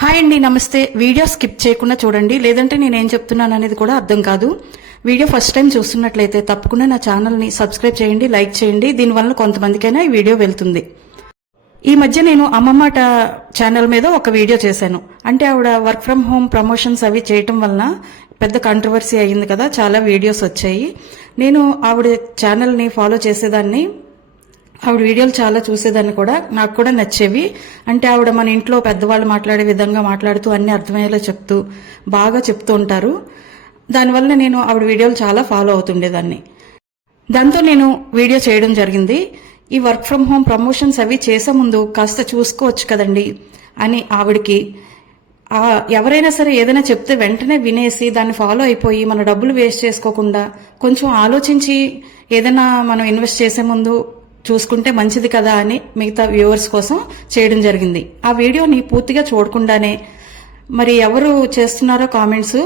Hi అండి నమస్తే. Video skip చేయకుండా చూడండి. లేదంటే నేను ఏం చెప్తున్నాను అనేది కూడా అర్థం కాదు. వీడియో ఫస్ట్ టైం చూస్తున్నట్లయితే తప్పకుండా నా ఛానల్ని సబ్స్క్రైబ్ చేయండి లైక్ చేయండి. దీనివల్ల కొంతమందికైనా ఈ వీడియో వెళ్తుంది. ఈ మధ్య నేను అమ్మమాట ఛానల్ మీద ఒక వీడియో చేశాను. అంటే ఆవిడ వర్క్ ఫ్రమ్ హోమ్ ప్రమోషన్స్ అవి చేయటం వలన పెద్ద కాంట్రవర్సీ అయ్యింది కదా చాలా వీడియోస్ వచ్చాయి. నేను ఆవిడ ఛానల్ని ఫాలో చేసేదాన్ని ఆవిడ వీడియోలు చాలా చూసేదాన్ని కూడా. నాకు కూడా నచ్చేవి. అంటే ఆవిడ మన ఇంట్లో పెద్దవాళ్ళు మాట్లాడే విధంగా మాట్లాడుతూ అన్ని అర్థమయ్యేలా చెప్తూ బాగా చెప్తూ ఉంటారు. దానివల్ల నేను ఆవిడ వీడియోలు చాలా ఫాలో అవుతుండేదాన్ని. దాంతో నేను వీడియో చేయడం జరిగింది. ఈ వర్క్ ఫ్రమ్ హోమ్ ప్రమోషన్స్ అవి చేసే ముందు కాస్త చూసుకోవచ్చు కదండి అని ఆవిడకి. ఎవరైనా సరే ఏదైనా చెప్తే వెంటనే వినేసి దాన్ని ఫాలో అయిపోయి మన డబ్బులు వేస్ట్ చేసుకోకుండా కొంచెం ఆలోచించి ఏదైనా మనం ఇన్వెస్ట్ చేసే ముందు చూసుకుంటే మంచిది కదా అని మిగతా వ్యూవర్స్ కోసం చేయడం జరిగింది. ఆ వీడియోని పూర్తిగా చూడకుండానే మరి ఎవరు చేస్తున్నారో కామెంట్స్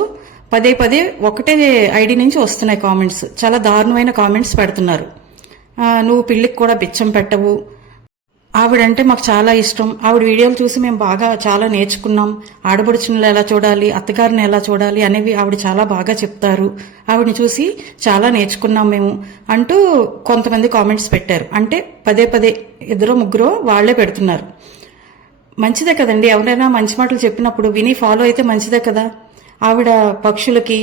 పదే పదే ఒకటే ఐడి నుంచి వస్తున్నాయి కామెంట్స్ చాలా దారుణమైన కామెంట్స్ పెడుతున్నారు. నువ్వు పిల్లికి కూడా బిచ్చం పెట్టవు. ఆవిడంటే మాకు చాలా ఇష్టం. ఆవిడ వీడియోలు చూసి మేము బాగా చాలా నేర్చుకున్నాం. ఆడపడుచుని ఎలా చూడాలి అత్తగారిని ఎలా చూడాలి అనేవి ఆవిడ చాలా బాగా చెప్తారు. ఆవిడని చూసి చాలా నేర్చుకున్నాం మేము అంటూ కొంతమంది కామెంట్స్ పెట్టారు. అంటే పదే పదే ఇద్దరు ముగ్గురు వాళ్ళే పెడుతున్నారు. మంచిదే కదండి. ఎవరైనా మంచి మాటలు చెప్పినప్పుడు విని ఫాలో అయితే మంచిదే కదా. ఆవిడ పక్షులకి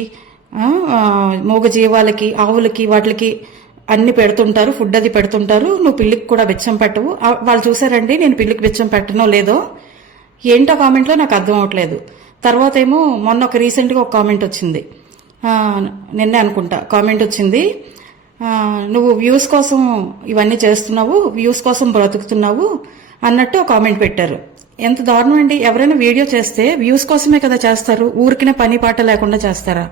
మూగ జీవాలకి ఆవులకి వాటికి అన్ని పెడుతుంటారు ఫుడ్ అది పెడుతుంటారు నువ్వు పిల్లికి కూడా బిచ్చం పెట్టవు. వాళ్ళు చూసారండి నేను పిల్లికి బిచ్చం పెట్టనో లేదో? ఏంటో కామెంట్లో నాకు అర్థం అవట్లేదు. తర్వాత ఏమో మొన్న ఒక రీసెంట్గా ఒక కామెంట్ వచ్చింది. నిన్నే అనుకుంటా కామెంట్ వచ్చింది. నువ్వు వ్యూస్ కోసం ఇవన్నీ చేస్తున్నావు వ్యూస్ కోసం బ్రతుకుతున్నావు అన్నట్టు ఒక కామెంట్ పెట్టారు. ఎంత దారుణం అండి ఎవరైనా వీడియో చేస్తే వ్యూస్ కోసమే కదా చేస్తారు ఊరికినే పని పాట లేకుండా చేస్తారా?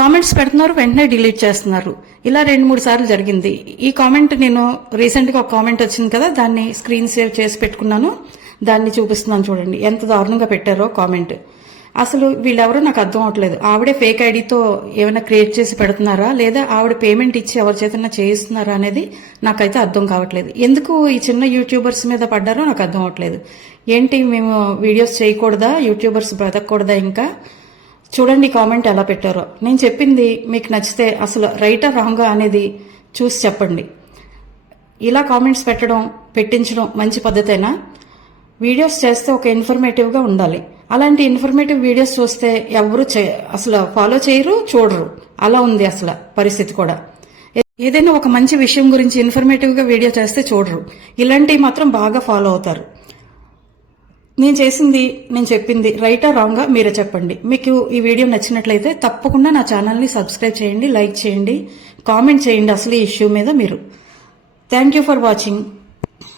కామెంట్స్ పెడుతున్నారు వెంటనే డిలీట్ చేస్తున్నారు. ఇలా రెండు మూడు సార్లు జరిగింది. ఈ కామెంట్ నేను రీసెంట్గా ఒక కామెంట్ వచ్చింది కదా దాన్ని స్క్రీన్ సేవ్ చేసి పెట్టుకున్నాను. దాన్ని చూపిస్తున్నాను చూడండి. ఎంత దారుణంగా పెట్టారో కామెంట్. అసలు వీళ్ళెవరో నాకు అర్థం అవట్లేదు. ఆవిడే ఫేక్ ఐడితో ఏమైనా క్రియేట్ చేసి పెడుతున్నారా? లేదా ఆవిడ పేమెంట్ ఇచ్చి ఎవరి చేతన్నా చేయిస్తున్నారా అనేది నాకైతే అర్థం కావట్లేదు. ఎందుకు ఈ చిన్న యూట్యూబర్స్ మీద పడ్డారో నాకు అర్థం అవట్లేదు. ఏంటి మేము వీడియోస్ చేయకూడదా? యూట్యూబర్స్ బ్రతకూడదా ఇంకా? చూడండి కామెంట్ ఎలా పెట్టారో. నేను చెప్పింది మీకు నచ్చితే అసలు రైటా రాంగా అనేది చూసి చెప్పండి. ఇలా కామెంట్స్ పెట్టడం పెట్టించడం మంచి పద్ధతేనా? వీడియోస్ చేస్తే ఒక ఇన్ఫర్మేటివ్గా ఉండాలి. అలాంటి ఇన్ఫర్మేటివ్ వీడియోస్ చూస్తే ఎవరు చే- అసలు ఫాలో చేయరు చూడరు. అలా ఉంది అసలు పరిస్థితి కూడా. ఏదైనా ఒక మంచి విషయం గురించి ఇన్ఫర్మేటివ్గా వీడియో చేస్తే చూడరు. ఇలాంటివి మాత్రం బాగా ఫాలో అవుతారు. నేను చేసింది నేను చెప్పింది రైటా రాంగా మీరే చెప్పండి. మీకు ఈ వీడియో నచ్చినట్లయితే తప్పకుండా నా ఛానల్ని సబ్స్క్రైబ్ చేయండి లైక్ చేయండి కామెంట్ చేయండి అసలు ఈ ఇష్యూ మీద మీరు. Thank you for watching